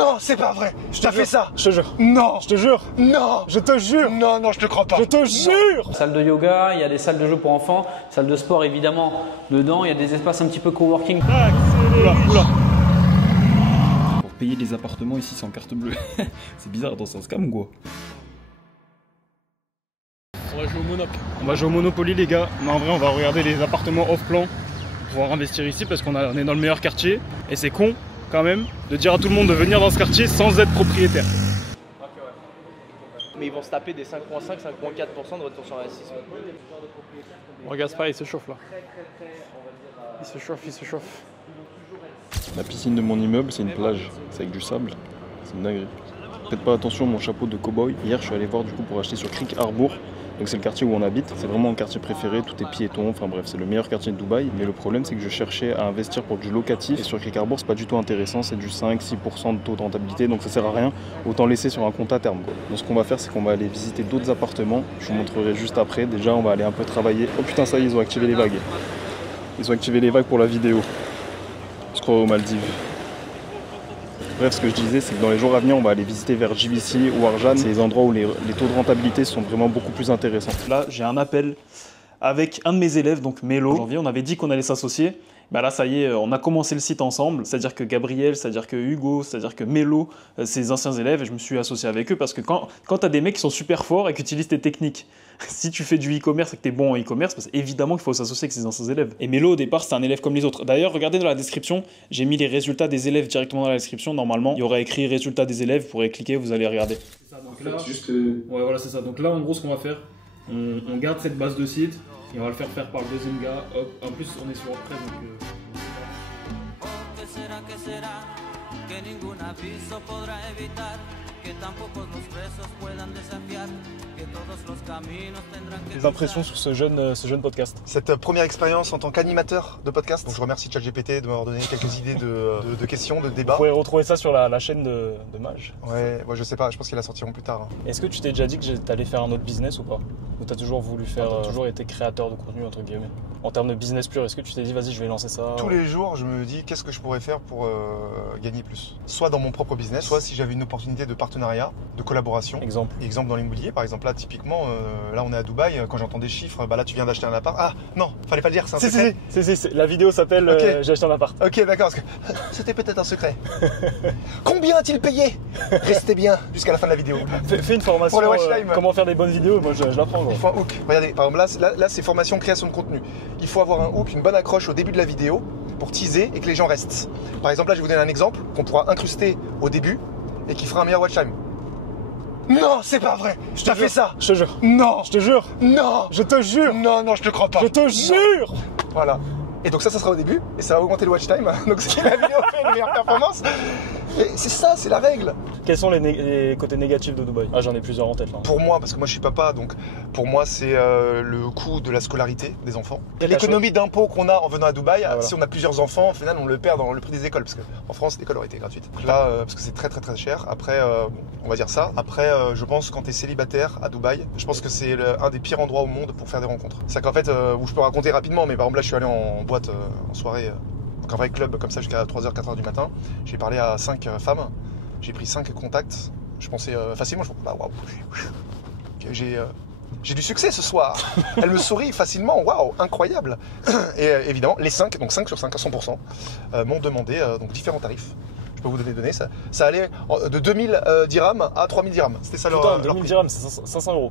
Non, c'est pas vrai. T'as fait ça. Je te jure. Non. Je te jure. Non. Je te jure. Non, non, je te crois pas. Je te jure. Salle de yoga, il y a des salles de jeux pour enfants, salle de sport évidemment dedans, il y a des espaces un petit peu coworking. Oula, oula. Pour payer les appartements ici c'est en carte bleue. C'est bizarre, dans un scam ou quoi? On va jouer au Monopoly. On va jouer au Monopoly les gars. Mais en vrai on va regarder les appartements off-plan pour pouvoir investir ici parce qu'on est dans le meilleur quartier. Et c'est con quand même de dire à tout le monde de venir dans ce quartier sans être propriétaire. Mais ils vont se taper des 5,5-5,4% de retour sur investissement. Regarde pas, il se chauffe là. Il se chauffe, il se chauffe. La piscine de mon immeuble c'est une plage, c'est avec du sable, c'est une dinguerie. Faites pas attention à mon chapeau de cow-boy. Hier je suis allé voir du coup pour acheter sur Creek Harbour. Donc c'est le quartier où on habite, c'est vraiment mon quartier préféré, tout est piéton, enfin bref c'est le meilleur quartier de Dubaï. Mais le problème c'est que je cherchais à investir pour du locatif et sur Creek Harbour c'est pas du tout intéressant, c'est du 5-6% de taux de rentabilité donc ça sert à rien, autant laisser sur un compte à terme quoi. Donc ce qu'on va faire c'est qu'on va aller visiter d'autres appartements, je vous montrerai juste après. Déjà on va aller un peu travailler. Oh putain ça y est ils ont activé les vagues. Ils ont activé les vagues pour la vidéo. Je crois aux Maldives. Bref, ce que je disais, c'est que dans les jours à venir, on va aller visiter vers JVC ou Arjan. C'est les endroits où les taux de rentabilité sont vraiment beaucoup plus intéressants. Là, j'ai un appel avec un de mes élèves, donc Mélo. En janvier, on avait dit qu'on allait s'associer. Bah là, ça y est, on a commencé le site ensemble. C'est-à-dire que Gabriel, c'est-à-dire que Hugo, c'est-à-dire que Mélo, ses anciens élèves, et je me suis associé avec eux parce que quand tu as des mecs qui sont super forts et qui utilisent tes techniques, si tu fais du e-commerce et que tu es bon en e-commerce, parce évidemment qu'il faut s'associer avec ses anciens élèves. Et Mélo, au départ, c'est un élève comme les autres. D'ailleurs, regardez dans la description, j'ai mis les résultats des élèves directement dans la description. Normalement, il y aurait écrit résultats des élèves, vous pourrez cliquer, vous allez regarder. C'est ça, donc là, ouais, voilà, c'est ça. Donc là, en gros, ce qu'on va faire, on garde cette base de site et on va le faire par le deuxième gars. Hop. En plus, on est sur WordPress, donc... Les impressions sur ce jeune podcast. Cette première expérience en tant qu'animateur de podcast. Donc je remercie ChatGPT de m'avoir donné quelques idées de questions, de débats. Vous pouvez retrouver ça sur la chaîne de Maj. Ouais, moi je sais pas, je pense qu'ils la sortiront plus tard. Est-ce que tu t'es déjà dit que t'allais faire un autre business ou pas? Ou t'as toujours voulu faire, toujours été créateur de contenu entre guillemets? En termes de business pur, est-ce que tu t'es dit vas-y je vais lancer ça? Tous les jours je me dis qu'est-ce que je pourrais faire pour gagner plus. Soit dans mon propre business, soit si j'avais une opportunité de partenariat, de collaboration. Exemple dans l'immobilier, par exemple là typiquement, là on est à Dubaï, quand j'entends des chiffres, bah là tu viens d'acheter un appart. Ah non, fallait pas le dire, c'est un secret. Si, la vidéo s'appelle okay. J'ai acheté un appart. Ok d'accord, parce que c'était peut-être un secret. Combien a-t-il payé? Restez bien jusqu'à la fin de la vidéo. Fais une formation pour le watch time. Comment faire des bonnes vidéos, moi je l'apprends. Il faut un hook. Regardez, par exemple là c'est formation création de contenu. Il faut avoir un hook, une bonne accroche au début de la vidéo pour teaser et que les gens restent. Par exemple là je vais vous donner un exemple qu'on pourra incruster au début et qui fera un meilleur watch time. Non, c'est pas vrai. T'as fait ça. Je te jure. Non. Je te jure. Non. Je te jure. Non, non, je te crois pas. Je te jure. Voilà. Et donc ça sera au début et ça va augmenter le watch time. Donc si la vidéo fait une meilleure performance, et c'est ça, c'est la règle. Quels sont les côtés négatifs de Dubaï? Ah, j'en ai plusieurs en tête là. Pour moi, parce que moi je suis papa, donc pour moi c'est le coût de la scolarité des enfants. Et l'économie d'impôt qu'on a en venant à Dubaï, voilà. Si on a plusieurs enfants, au final on le perd dans le prix des écoles, parce qu'en France l'école aurait été gratuite. Donc là, parce que c'est très cher. Après, on va dire ça. Après, je pense quand t'es célibataire à Dubaï, je pense que c'est un des pires endroits au monde pour faire des rencontres. C'est qu'en fait, où je peux raconter rapidement, mais par exemple là je suis allé en boîte, en soirée, donc un vrai club comme ça jusqu'à 3h, 4h du matin. J'ai parlé à 5 femmes. J'ai pris 5 contacts. Je pensais facilement, je me dis, waouh, j'ai du succès ce soir. Elle me sourit facilement, waouh, incroyable. Et évidemment, les 5, donc 5 sur 5 à 100%, m'ont demandé donc différents tarifs. Je peux vous donner des données. Ça allait de 2000 dirhams à 3000 dirhams. C'était ça leur 2000 dirhams, c'est 500 €.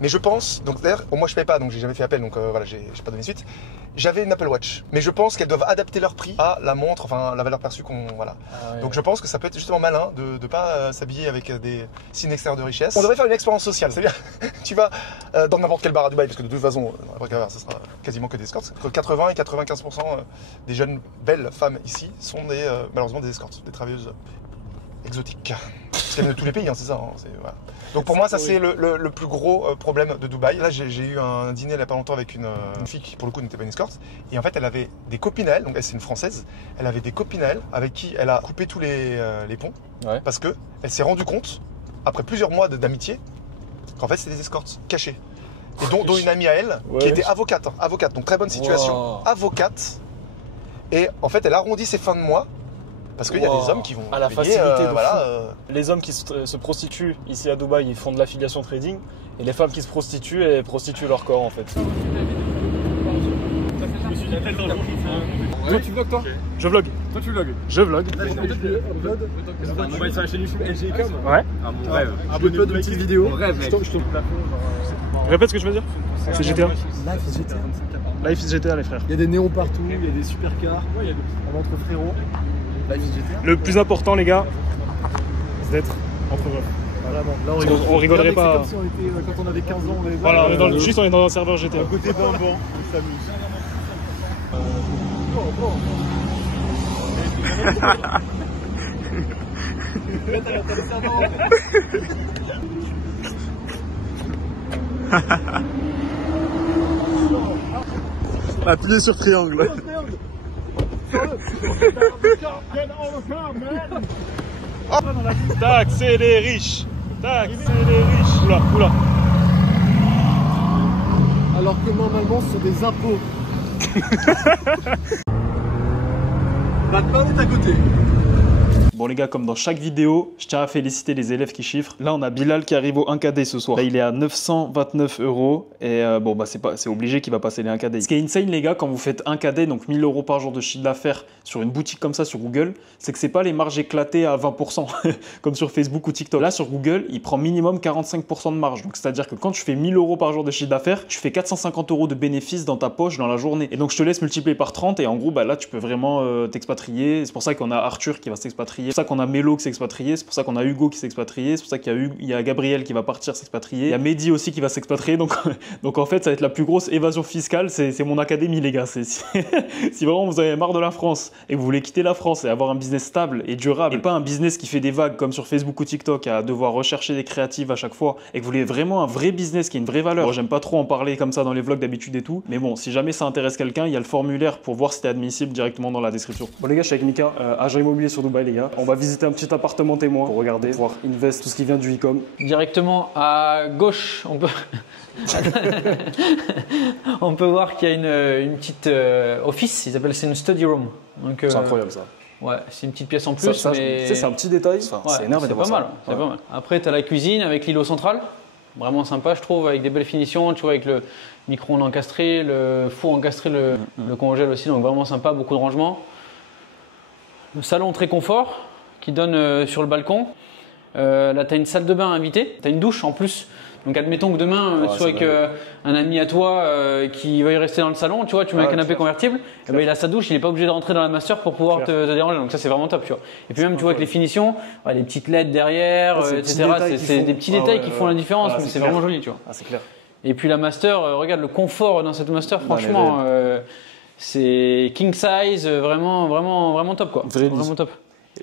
Mais je pense, donc d'ailleurs, moi je paye pas, donc j'ai jamais fait appel, donc voilà, j'ai pas donné suite. J'avais une Apple Watch, mais je pense qu'elles doivent adapter leur prix à la montre, enfin la valeur perçue qu'on, voilà. Ah ouais, donc je pense que ça peut être justement malin de pas s'habiller avec des signes extérieurs de richesse. On devrait faire une expérience sociale, c'est-à-dire tu vas dans n'importe quel bar à Dubaï, parce que de toute façon, dans n'importe quel bar, ça sera quasiment que des escorts. Entre 80 et 95% des jeunes belles femmes ici sont malheureusement des escortes, des travailleuses exotiques. Parce qu'elles viennent de tous les pays, hein, c'est ça. Hein, voilà. Donc pour moi, ça c'est le plus gros problème de Dubaï. Là, j'ai eu un dîner il n'y a pas longtemps avec une fille qui pour le coup n'était pas une escorte. Et en fait, elle avait des copines à elle, donc elle c'est une Française, elle avait des copines à elle avec qui elle a coupé tous les ponts. Ouais. Parce qu'elle s'est rendue compte, après plusieurs mois d'amitié, qu'en fait c'était des escortes cachées. Et dont une amie à elle, qui était avocate, donc très bonne situation, avocate. Et en fait, elle arrondit ses fins de mois Parce qu'il y a des hommes qui vont à la payer, facilité de voilà, fou. Les hommes qui se prostituent ici à Dubaï, ils font de l'affiliation trading. Et les femmes qui se prostituent, elles prostituent leur corps en fait. Toi tu vlogs toi? Je vlog. Toi tu vlogs? Je vlog. On va sur la chaîne YouTube LGcom. Ouais. Mon rêve. Abonne-toi de petites vidéos. Mon rêve mec. Répète ce que je veux dire. C'est GTA. Life is GTA les frères. Il y a des néons partout, il y a des supercars. On va entre frérots. Life is GTA. Le plus important les gars, c'est d'être entre eux. Là, On rigolerait pas. Comme si on était, quand on avait 15 ans, on est Voilà, on est dans le, juste on est dans un serveur GTA. à côté d'un banc, on s'amuse. Appuyez sur triangle. Tac, c'est les riches. Tac, c'est les riches. Oula, oula. Alors que normalement, ce sont des impôts. Batman est à côté. Bon les gars, comme dans chaque vidéo, je tiens à féliciter les élèves qui chiffrent. Là, on a Bilal qui arrive au 1KD ce soir. Là, il est à 929 € et bon bah c'est obligé qu'il va passer les 1KD. Ce qui est insane les gars, quand vous faites 1KD, donc 1000 € par jour de chiffre d'affaires sur une boutique comme ça sur Google, c'est que c'est pas les marges éclatées à 20% comme sur Facebook ou TikTok. Là sur Google, il prend minimum 45% de marge. Donc c'est-à-dire que quand tu fais 1000 € par jour de chiffre d'affaires, tu fais 450 € de bénéfices dans ta poche dans la journée. Et donc je te laisse multiplier par 30 et en gros bah là tu peux vraiment t'expatrier. C'est pour ça qu'on a Arthur qui va s'expatrier. C'est pour ça qu'on a Mélo qui s'est expatrié, c'est pour ça qu'on a Hugo qui s'est expatrié, c'est pour ça qu'il y a Gabriel qui va partir s'expatrier, il y a Mehdi aussi qui va s'expatrier, donc en fait ça va être la plus grosse évasion fiscale, c'est mon académie les gars. Si vraiment vous avez marre de la France et que vous voulez quitter la France et avoir un business stable et durable et pas un business qui fait des vagues comme sur Facebook ou TikTok à devoir rechercher des créatives à chaque fois et que vous voulez vraiment un vrai business qui a une vraie valeur. J'aime pas trop en parler comme ça dans les vlogs d'habitude et tout, mais bon, si jamais ça intéresse quelqu'un, il y a le formulaire pour voir si t'es admissible directement dans la description. Bon les gars, je suis avec Mika, agent immobilier sur Dubaï les gars. On va visiter un petit appartement témoin pour regarder, voir invest, tout ce qui vient du e-com. Directement à gauche, on peut, on peut voir qu'il y a une petite office, ils appellent ça une study room. C'est incroyable ça. Ouais, c'est une petite pièce en plus. Mais... c'est un petit détail, enfin, ouais, c'est énorme. C'est pas mal. C'est pas mal. Après, tu as la cuisine avec l'îlot central. Vraiment sympa, je trouve, avec des belles finitions. Tu vois, avec le micro-ondes encastré, le four encastré, le congèle aussi. Donc vraiment sympa, beaucoup de rangement. Le salon très confort qui donne sur le balcon. Là, tu as une salle de bain invitée. Tu as une douche en plus. Donc admettons que demain, tu sois avec un ami à toi qui va y rester dans le salon, tu vois, tu mets un canapé convertible, et ben, il a sa douche, il n'est pas obligé de rentrer dans la master pour pouvoir te déranger. Donc ça c'est vraiment top, tu vois. Et puis même tu vois avec les finitions, les petites LED derrière, etc. C'est des petits détails qui font la différence, mais c'est vraiment joli, tu vois. C'est clair. Et puis la master, regarde le confort dans cette master, franchement, c'est king size, vraiment top quoi. Vraiment top.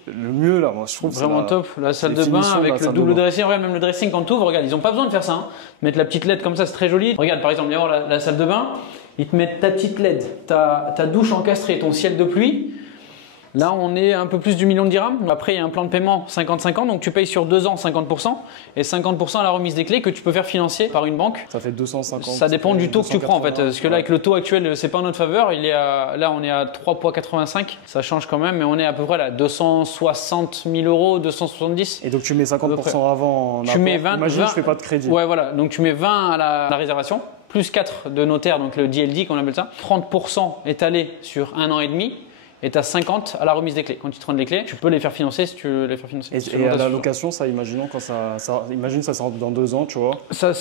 Le mieux là, moi je trouve vraiment top. La salle de bain avec le double dressing. Regarde, même le dressing quand tu ouvres, regarde, ils n'ont pas besoin de faire ça. Hein. Mettre la petite LED comme ça, c'est très joli. Regarde, par exemple, viens voir la salle de bain. Ils te mettent ta petite LED, ta douche encastrée, ton ciel de pluie. Là, on est un peu plus du million de dirhams. Après, il y a un plan de paiement 50-50, donc tu payes sur 2 ans 50% et 50% à la remise des clés que tu peux faire financer par une banque. Ça fait 250. Ça dépend du taux que tu prends en fait. Parce que là, avec le taux actuel, c'est pas en notre faveur. Là, on est à 3,85. Ça change quand même, mais on est à peu près là 260 000 €, 270. Et donc tu mets 50% avant. Tu mets 20. Imagine, je fais pas de crédit. Ouais, voilà. Donc tu mets 20 à la réservation, plus 4 de notaire, donc le DLD qu'on appelle ça. 30% étalé sur 1 an et demi. Et tu as 50 à la remise des clés. Quand ils te rendent les clés, tu peux les faire financer si tu veux les faire financer. Et à la location, ça, imaginons quand imagine ça rentre dans 2 ans, tu vois. Ça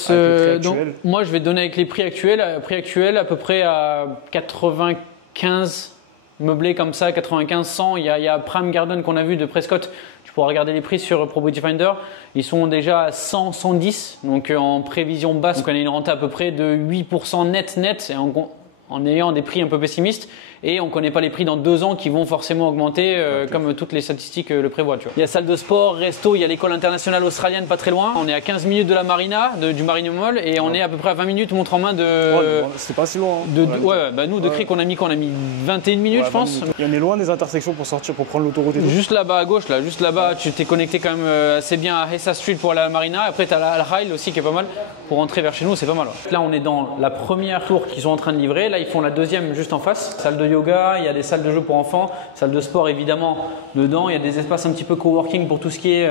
donc, moi, je vais te donner avec les prix actuels. Prix actuel à peu près à 95 meublés comme ça, 95, 100. Il y a Prime Garden qu'on a vu de Prescott. Tu pourras regarder les prix sur Property Finder. Ils sont déjà à 100, 110. Donc en prévision basse, donc on a une rente à peu près de 8% net et en ayant des prix un peu pessimistes. Et on ne connaît pas les prix dans 2 ans qui vont forcément augmenter comme toutes les statistiques le prévoient. Tu vois. Il y a salle de sport, resto, il y a l'école internationale australienne pas très loin. On est à 15 minutes de la marina, du Marina Mall et on est à peu près à 20 minutes montre en main de... c'est pas si loin. Hein. Nous de Cric on a mis 21 minutes je pense. Il y en est loin des intersections pour sortir, pour prendre l'autoroute et tout. Juste là-bas à gauche, là, juste là-bas, tu t'es connecté quand même assez bien à Hessa Street pour aller à la marina. Après tu as la Al Rail aussi qui est pas mal pour rentrer vers chez nous, c'est pas mal. Là on est dans la première tour qu'ils sont en train de livrer. Là là, ils font la deuxième juste en face. Salle de yoga, il y a des salles de jeux pour enfants, salle de sport évidemment dedans. Il y a des espaces un petit peu coworking pour tout ce qui est.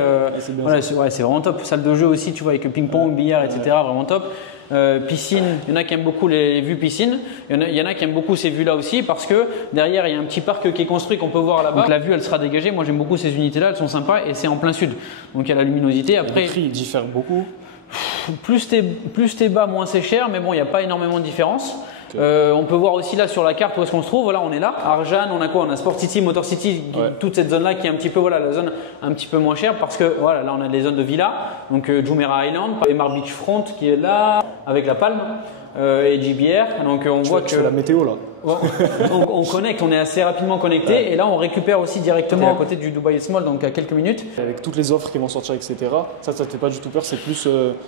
Voilà, c'est vraiment top. Salle de jeu aussi, tu vois, avec le ping-pong, billard, etc. Vraiment top. Piscine, il y en a qui aiment beaucoup les vues piscine, il y en a qui aiment beaucoup ces vues-là aussi parce que derrière il y a un petit parc qui est construit qu'on peut voir là-bas. Donc la vue elle sera dégagée. Moi j'aime beaucoup ces unités-là, elles sont sympas et c'est en plein sud. Donc il y a la luminosité. Après, les prix diffèrent beaucoup. Plus t'es bas, moins c'est cher, mais bon, il n'y a pas énormément de différence. On peut voir aussi là sur la carte où est-ce qu'on se trouve. Voilà, on est là. Arjan, on a quoi? On a Sport City, Motor City, toute cette zone-là qui est un petit peu, voilà, la zone un petit peu moins chère parce que voilà, là on a des zones de villas. Donc Jumeirah Island, Emmar Beachfront qui est là avec la palme et JBR. Donc on voit que la météo là. on connecte, on est assez rapidement connecté et là on récupère aussi directement à côté du Dubai Small, donc à quelques minutes. Avec toutes les offres qui vont sortir, etc. Ça te fait pas du tout peur, c'est plus.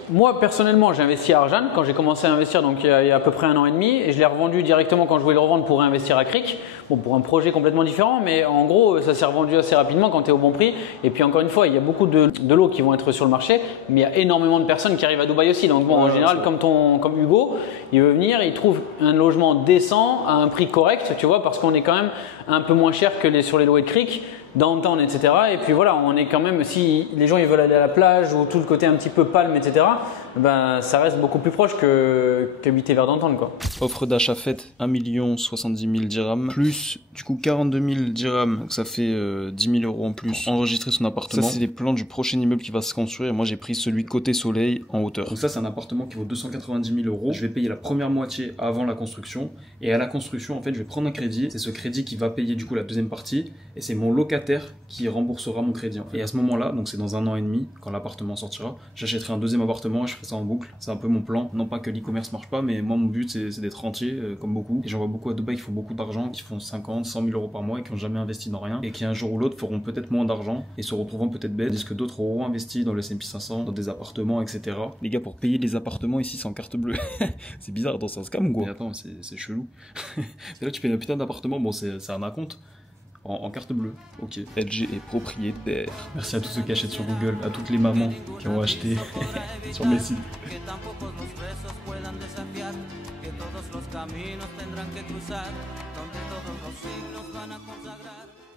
Moi personnellement, j'ai investi à Arjan quand j'ai commencé à investir, donc il y a à peu près 1 an et demi, et je l'ai revendu directement quand je voulais le revendre pour réinvestir à Cric. Bon, pour un projet complètement différent, mais en gros, ça s'est revendu assez rapidement quand tu es au bon prix. Et puis encore une fois, il y a beaucoup de lots qui vont être sur le marché, mais il y a énormément de personnes qui arrivent à Dubaï aussi. Donc bon, en général, comme Hugo, il veut venir, il trouve un logement décent à un prix correct, tu vois, parce qu'on est quand même un peu moins cher que sur les lots de Cric, downtown, etc. Et puis voilà, on est quand même, si les gens ils veulent aller à la plage ou tout le côté un petit peu palme, etc., ben, ça reste beaucoup plus proche qu'habiter vers downtown, quoi. Offre d'achat faite 1 070 000 dirhams, plus du coup 42 000 dirhams, donc ça fait 10 000 euros en plus. Enregistrer son appartement. Ça, c'est les plans du prochain immeuble qui va se construire. Moi, j'ai pris celui côté soleil en hauteur. Donc ça, c'est un appartement qui vaut 290 000 euros. Je vais payer la première moitié avant la construction. Et à la construction, en fait, je vais prendre un crédit. C'est ce crédit qui va payer du coup la deuxième partie. Et c'est mon locataire qui remboursera mon crédit. En fait. Et à ce moment-là, donc c'est dans 1 an et demi, quand l'appartement sortira, j'achèterai un deuxième appartement et je ferai ça en boucle. C'est un peu mon plan. Non pas que l'e-commerce marche pas, mais moi, mon but, c'est d'être rentier, comme beaucoup. Et j'en vois beaucoup à Dubaï qui font beaucoup d'argent, qui font 50, 100 000 euros par mois et qui n'ont jamais investi dans rien. Et qui un jour ou l'autre feront peut-être moins d'argent et se retrouveront peut-être bêtes. Tandis que d'autres auront investi dans le S&P 500, dans des appartements, etc. Les gars, pour payer les appartements ici, c'est en carte bleue. C'est bizarre, dans un scam ou quoi? Mais attends, c'est chelou. C'est là, tu payes un putain d'appartement, bon, c'est un acompte. En carte bleue, ok. LG est propriétaire. Merci à tous ceux qui achètent sur Google, à toutes les mamans qui ont acheté sur mes sites. Todos los caminos tendrán que cruzar, donde todos los siglos van a consagrar.